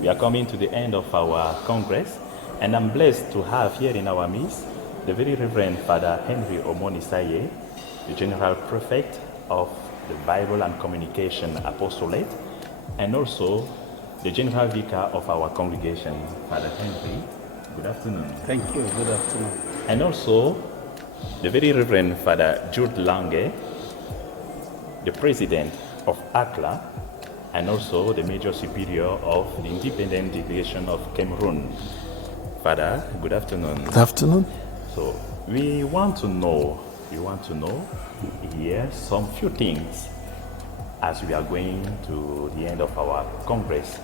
We are coming to the end of our Congress, and I'm blessed to have here in our midst the very Reverend Father Henry Omonisaye, the General Prefect of the Bible and Communication Apostolate, and also the General Vicar of our congregation, Father Henry. Good afternoon. Thank you. Good afternoon. And also the very Reverend Father Jude Langeh, the President of ACLA, and also the Major Superior of the Independent Delegation of Cameroon. Father, good afternoon. Good afternoon. So we want to know here some few things as we are going to the end of our Congress.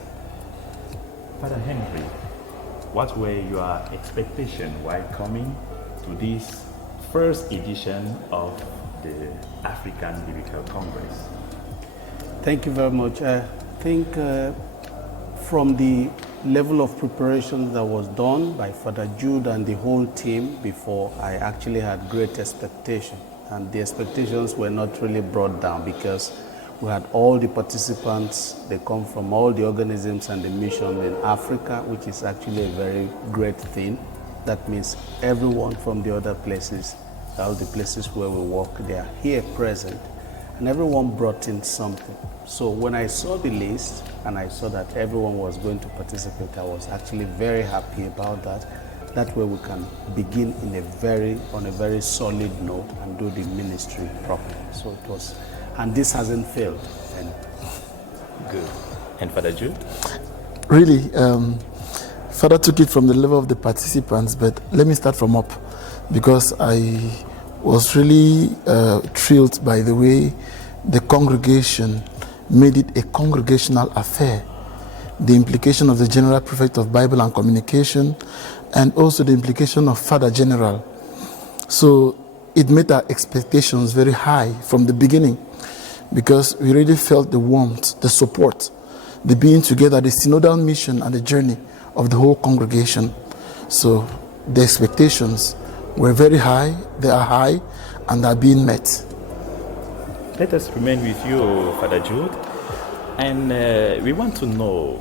Father Henry, what were your expectations while coming to this first edition of the African Biblical Congress? Thank you very much. I think from the level of preparation that was done by Father Jude and the whole team before, I actually had great expectation. And the expectations were not really brought down because we had all the participants. They come from all the organisms and the mission in Africa, which is actually a very great thing. That means everyone from the other places, all the places where we work, they are here present. And everyone brought in something. So when I saw the list and I saw that everyone was going to participate, I was actually very happy about that. That way we can begin on a very solid note and do the ministry properly. So it was, and this hasn't failed. And good. And Father Jude? Really, Father took it from the level of the participants, but let me start from up, because I was really thrilled by the way the congregation made it a congregational affair. The implication of the General Prefect of Bible and Communication, and also the implication of Father General. So it made our expectations very high from the beginning, because we really felt the warmth, the support, the being together, the synodal mission and the journey of the whole congregation. So the expectations were very high, they are high, and are being met. Let us remain with you, Father Jude, and we want to know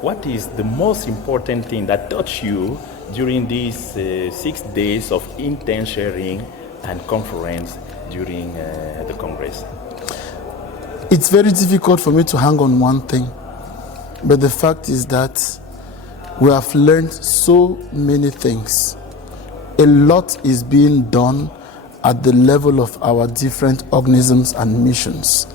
what is the most important thing that touched you during these 6 days of intense sharing and conference during the Congress. It's very difficult for me to hang on one thing, but the fact is that we have learned so many things. A lot is being done at the level of our different organisms and missions.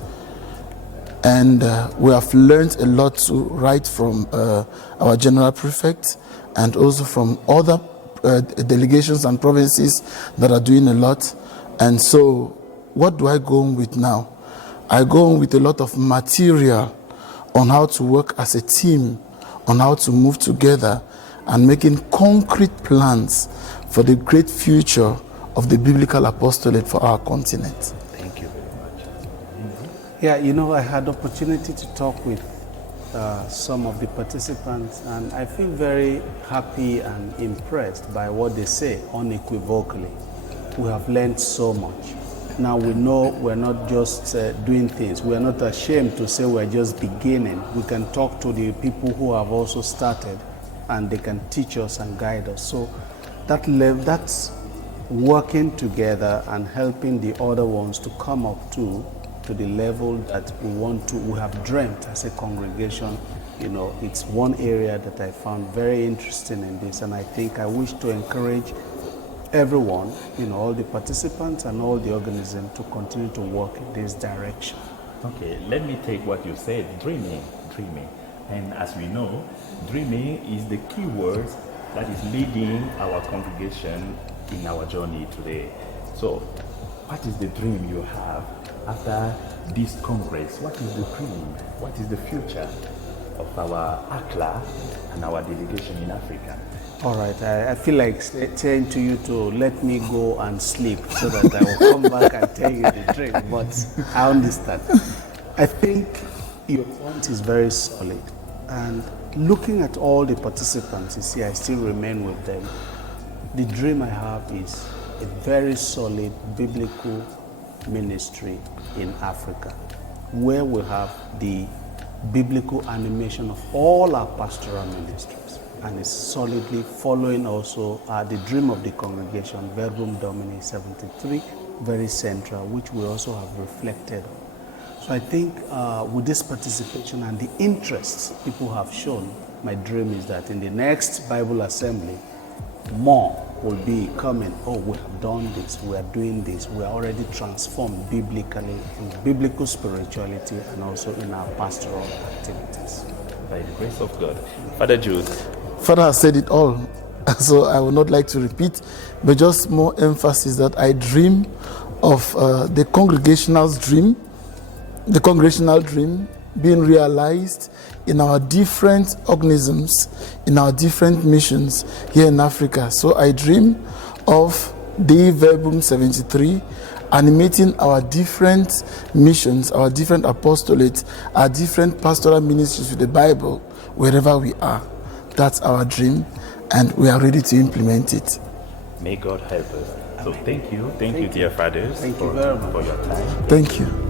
And we have learned a lot too, right from our General Prefect and also from other delegations and provinces that are doing a lot. And so what do I go on with now? I go on with a lot of material on how to work as a team, on how to move together and making concrete plans for the great future of the biblical apostolate for our continent. Thank you very much. Yeah, I had opportunity to talk with some of the participants, and I feel very happy and impressed by what they say unequivocally. We have learned so much. Now we know we're not just doing things. We're not ashamed to say we're just beginning. We can talk to the people who have also started, and they can teach us and guide us. So that's working together and helping the other ones to come up to the level that we have dreamt as a congregation. It's one area that I found very interesting in this, and I think I wish to encourage everyone, all the participants and all the organisms to continue to work in this direction. Okay, let me take what you said, dreaming. And as we know, dreaming is the key word that is leading our congregation in our journey today. So, what is the dream you have after this Congress? What is the dream? What is the future of our ACLA and our delegation in Africa? All right, I feel like saying to you to let me go and sleep so that I will come back and tell you the dream, but I understand. I think your point is very solid, and looking at all the participants, you see, I still remain with them. The dream I have is a very solid biblical ministry in Africa, where we have the biblical animation of all our pastoral ministries, and is solidly following also the dream of the congregation, Verbum Domini 73, very central, which we also have reflected on. So I think with this participation and the interests people have shown, my dream is that in the next Bible assembly, more will be coming. Oh, we have done this, we are doing this, we are already transformed biblically, in biblical spirituality, and also in our pastoral activities. By the grace of God. Father Jude. Father has said it all, so I would not like to repeat, but just more emphasis that I dream of the congregational dream being realized in our different organisms, in our different missions here in Africa. So I dream of the Verbum 73 animating our different missions, our different apostolates, our different pastoral ministries with the Bible wherever we are. That's our dream, and we are ready to implement it. May God help us. So thank you, dear fathers, Thank you very much for your time. Thank you.